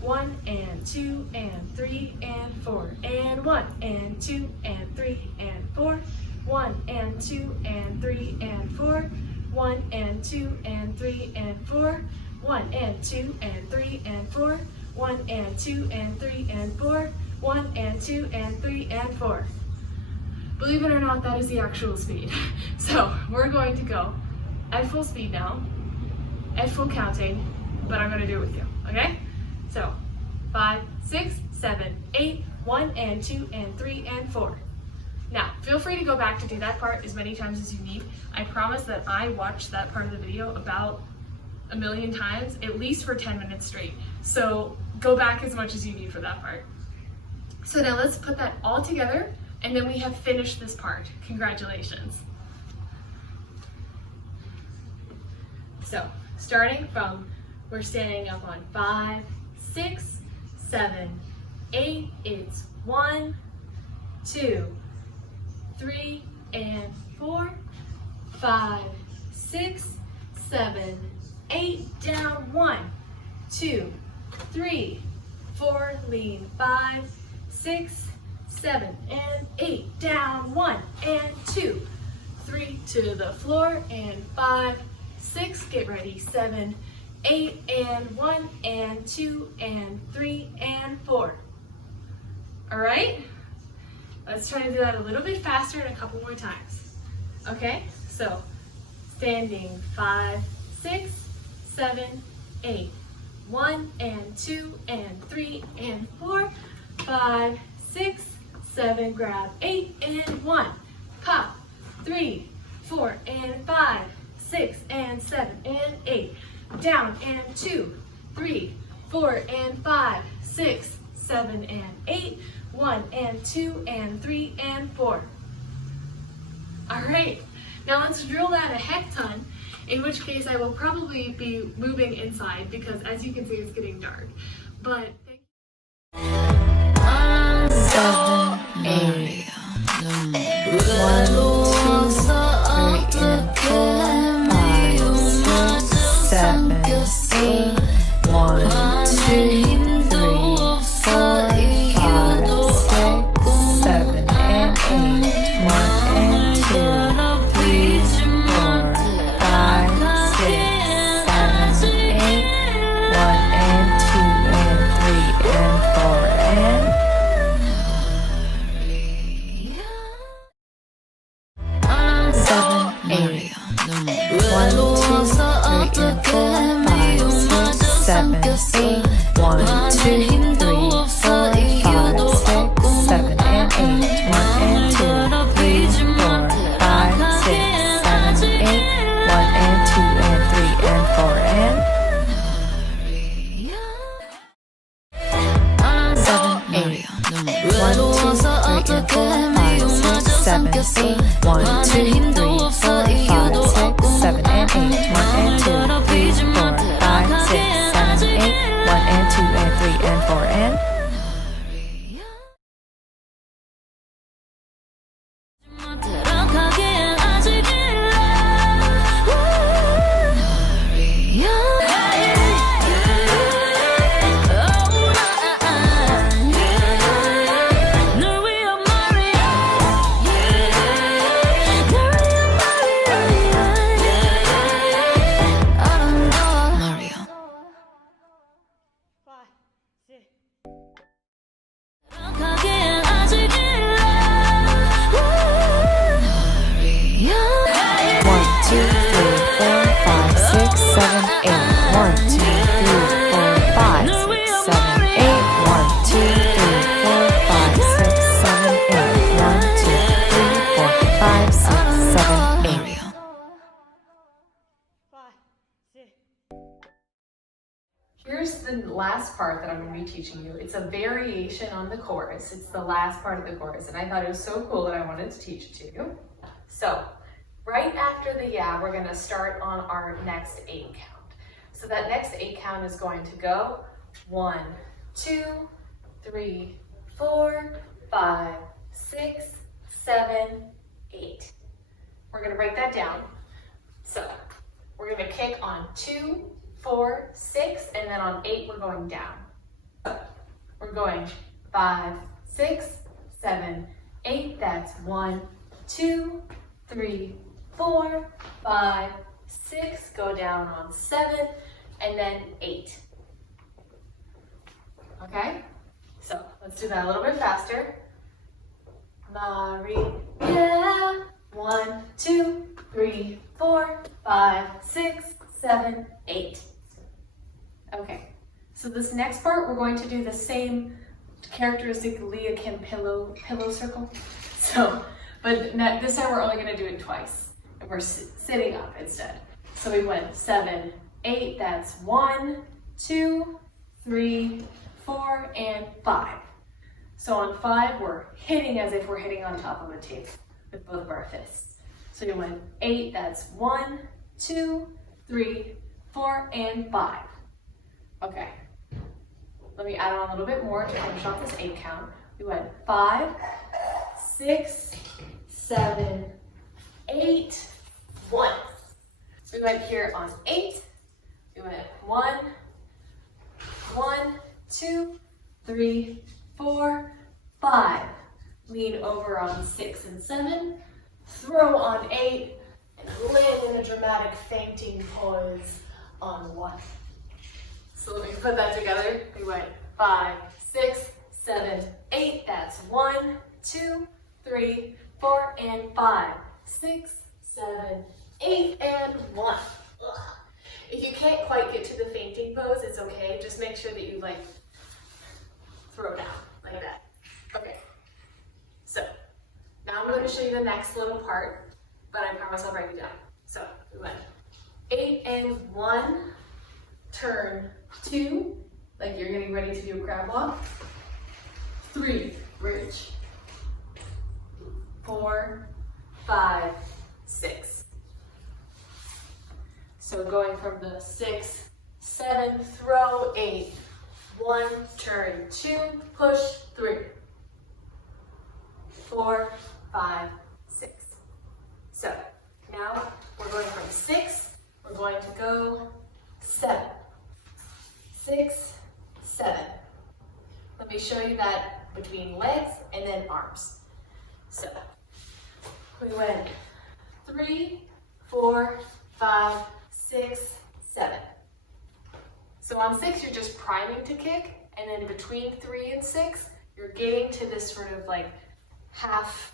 1 and, 2 and, 3 and 4. And 1 and, 2 and, 3 and 4. 1 and, 2 and, 3 and 4. 1 and, 2 and, 3 and 4. 1 and, 2 and, 3 and 4. 1 and, 2 and, 3 and 4. 1 and, 2 and, 3 and 4. Believe it or not, that is the actual speed. So we're going to go at full speed now, at full counting, but I'm going to do it with you, okay? So 5, 6, 7, 8, 1 and, 2 and, 3 and 4. Now, feel free to go back to do that part as many times as you need. I promise that I watched that part of the video about 1,000,000 times, at least for 10 minutes straight. So go back as much as you need for that part. So now let's put that all together, and then we have finished this part. Congratulations. So starting from, we're standing up on 5, 6, 7, 8. It's 1, 2, 3 and 4. 5, 6, 7, 8. Down 1, 2, 3, 4. Lean 5, 6, 7 and 8. Down 1 and 2, 3 to the floor and 5, 6. Get ready. 7, 8 and 1 and 2 and 3 and 4. All right? Let's try to do that a little bit faster and a couple more times. Okay? So standing 5, 6, 7, 8. 1 and 2 and 3 and 4. 5, 6, 7. Grab 8 and 1. Pop. 3, 4 and 5, 6 and 7 and 8. Down and 2, 3, 4 and 5, 6, 7 and 8. 1 and 2 and 3 and 4. All right, now let's drill that a heck ton, in which case I will probably be moving inside because as you can see it's getting dark. But 7, 8. 1, 2, 3 and 4. 5, 6, 7, 8. 1, 2, 3, 4. 8. 1, 2, 3, and 4, 5, 6, 7, 8. 1, 2, 3, 4, 5, 6, 7, and 8. 1 and 2, 3, 4, 5, 6, 7, 8. 1 and 2 and 3 and 4 and 7, 8. 1, 2, 3, and 4, 5, 6, 7, 8. 1, 2, 3, 4, 5, 6, 7, and 8. 1 and 2, 3, 4, 5, 6, 7, 8. 1 and 2 and 3 and 4 and Here's the last part that I'm going to be teaching you. It's a variation on the chorus. It's the last part of the chorus, and I thought it was so cool that I wanted to teach it to you. So, right after the yeah, we're going to start on our next 8 count. So that next 8 count is going to go 1, 2, 3, 4, 5, 6, 7, 8. We're going to break that down. So, we're going to kick on 2, 4, 6, and then on 8 we're going down. So we're going 5, 6, 7, 8. That's 1, 2, 3, 4, 5, 6. Go down on 7, and then 8. Okay? So let's do that a little bit faster. Maria. 1, 2, 3, 4, 5, 6, 7, 8. Okay, so this next part, we're going to do the same characteristic Leah Kim pillow circle. So, but this time we're only going to do it twice, and we're sitting up instead. So we went 7, 8. That's 1, 2, 3, 4, and 5. So on 5, we're hitting as if we're hitting on top of a table with both of our fists. So we went 8. That's 1, 2, 3, 4, and 5. Okay, let me add on a little bit more to finish off this 8 count. We went 5, 6, 7, 8, 1. So we went here on 8. We went 1, 2, 3, 4, 5. Lean over on 6 and 7. Throw on 8 and land in a dramatic fainting pose on 1. So let me put that together. We went 5, 6, 7, 8. That's 1, 2, 3, 4, and 5, 6, 7, 8, and 1. Ugh. If you can't quite get to the fainting pose, it's okay. Just make sure that you throw down like that. Okay. So now I'm going to show you the next little part, but I promise I'll break it down. So we went 8 and 1. Turn 2, like you're getting ready to do a crab walk. 3, bridge. 4, 5, 6. So going from the 6, 7, throw 8. 1, turn 2, push 3. 4, 5, 6. So now we're going from 6, we're going to go 7. 6, 7. Let me show you that between legs and then arms. So we went 3, 4, 5, 6, 7. So on 6, you're just priming to kick, and then between 3 and 6, you're getting to this sort of half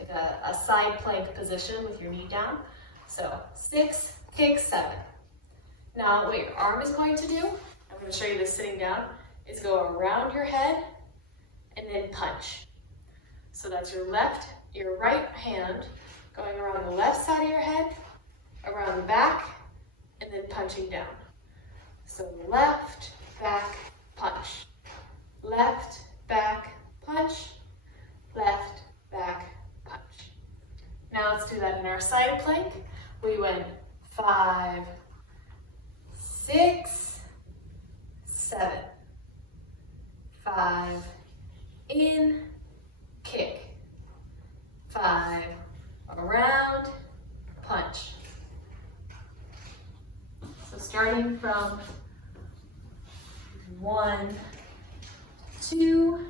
like a side plank position with your knee down. So 6, kick, 7. Now what your arm is going to do, I'm going to show you this sitting down, is go around your head and then punch. So that's your right hand going around the left side of your head, around the back, and then punching down. So left, back, punch. Left, back, punch. Left, back, punch. Now let's do that in our side plank. We went 5, 6, 7. 5, in, kick. 5, around, punch. So starting from 1, 2,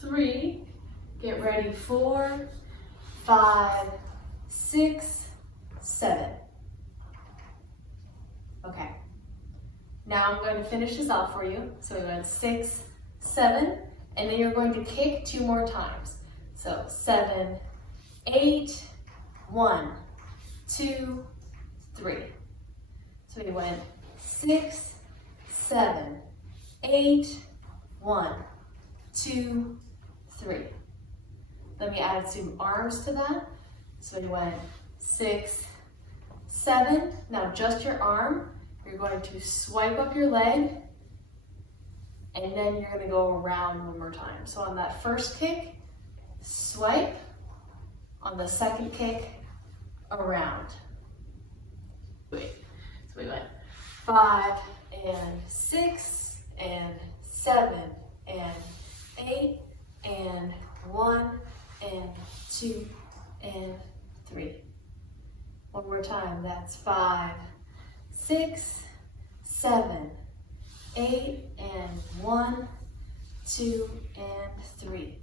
3, get ready, 4, 5, 6, 7. Okay. Now I'm going to finish this off for you. So we went 6, 7, and then you're going to kick 2 more times. So 7, 8, 1, 2, 3. So we went 6, 7, 8, 1, 2, 3. Then we added some arms to that. So we went 6, 7. Now just your arm. You're going to swipe up your leg, and then you're going to go around one more time. So on that first kick, swipe. On the second kick, around. Wait. So we went 5 and 6 and 7 and 8 and 1 and 2 and 3. One more time. That's 5, 6, 7, 8, and 1, 2, and 3.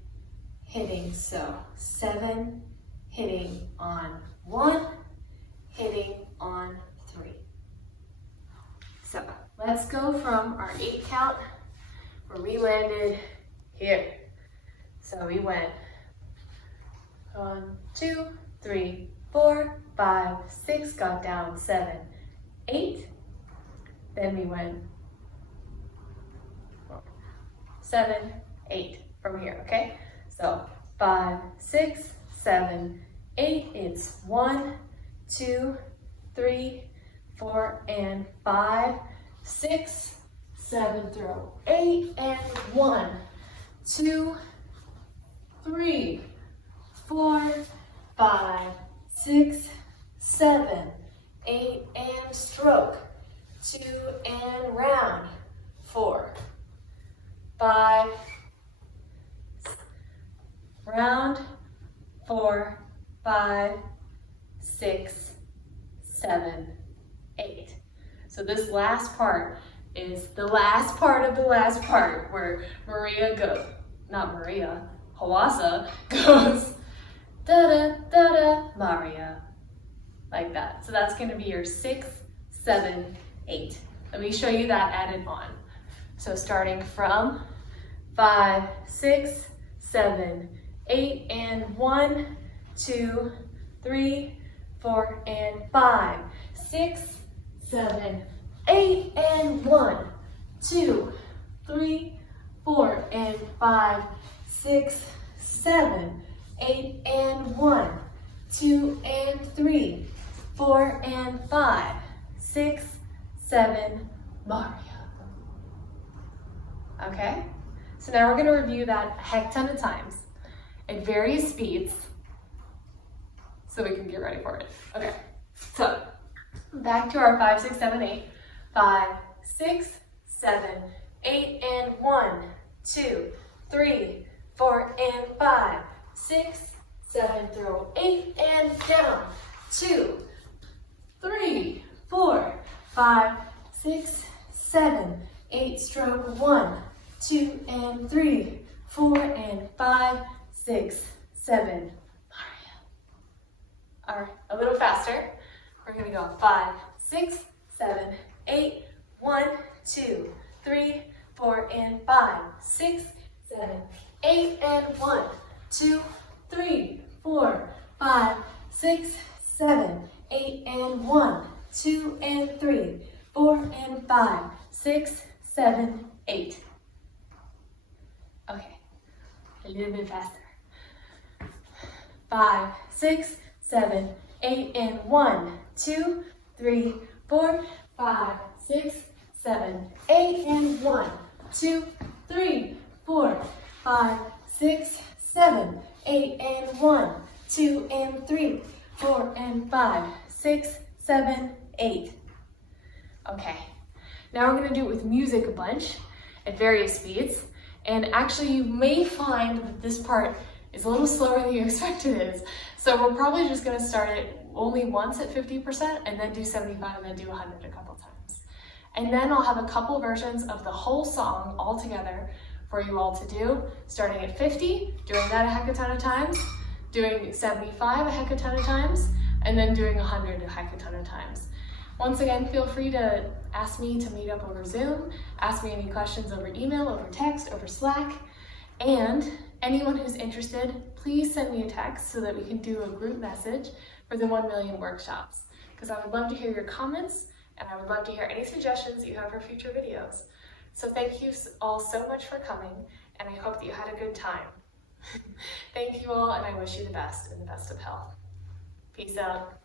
Hitting, so 7, hitting on 1, hitting on 3. So let's go from our 8 count where we landed here. So we went 1, 2, 3, 4, 5, 6, got down 7, 8, then we went 7, 8 from here, okay? So 5, 6, 7, 8, it's 1, 2, 3, 4, and 5, 6, 7, throw 8, and 1, 2, 3, 4, 5, 6, 7, 8, and stroke, 2, and round, 4, 5, round, 4, 5, 6, 7, 8. So this last part is the last part of the last part where Maria goes, not Maria, HWASA goes da-da-da-da, Maria, like that. So that's gonna be your 6, 7, 8. Let me show you that added on. So starting from 5, 6, 7, 8, and 1, 2, 3, 4, and 5, 6, 7, 8, and 1, 2, 3, 4, and 5, 6, 7, 8, and 1, 2, and 3, 4, and 5, 6, 7, Maria. Okay? So now we're going to review that a heck ton of times at various speeds so we can get ready for it. Okay, so back to our 5, 6, 7, 8. 5, 6, 7, 8, and 1, 2, 3, 4, and 5, 6, 7, throw 8, and down, 2, 3, 4, 5, 6, 7, 8, stroke 1, 2, and 3, 4, and 5, 6, 7, Maria. All right, a little faster. We're gonna go 5, 6, 7, 8, 1, 2, 3, 4, and 5, 6, 7, 8, and 1, 2, 3, 4, 5, 6, 7, 8, and 1, 2, and 3, 4, and 5, 6, 7, 8. Okay, a little bit faster. 5, 6, 7, 8, and 1, 2, 3, 4, 5, 6, 7, 8, and 1, 2, 3, 4, 5, 6, 7, 8, and 1, 2, and 3, 4, and 5, 6, 7, 8. Okay, now we're going to do it with music a bunch at various speeds. And actually you may find that this part is a little slower than you expected it is. So we're probably just going to start it only once at 50% and then do 75 and then do 100 a couple times. And then I'll have a couple versions of the whole song all together for you all to do, starting at 50, doing that a heck of a ton of times, doing 75 a heck of a ton of times, and then doing 100 a heck of a ton of times. Once again, feel free to ask me to meet up over Zoom, ask me any questions over email, over text, over Slack, and anyone who's interested, please send me a text so that we can do a group message for the 1 million workshops, because I would love to hear your comments and I would love to hear any suggestions that you have for future videos. So thank you all so much for coming, and I hope that you had a good time. Thank you all, and I wish you the best and the best of health. Peace out.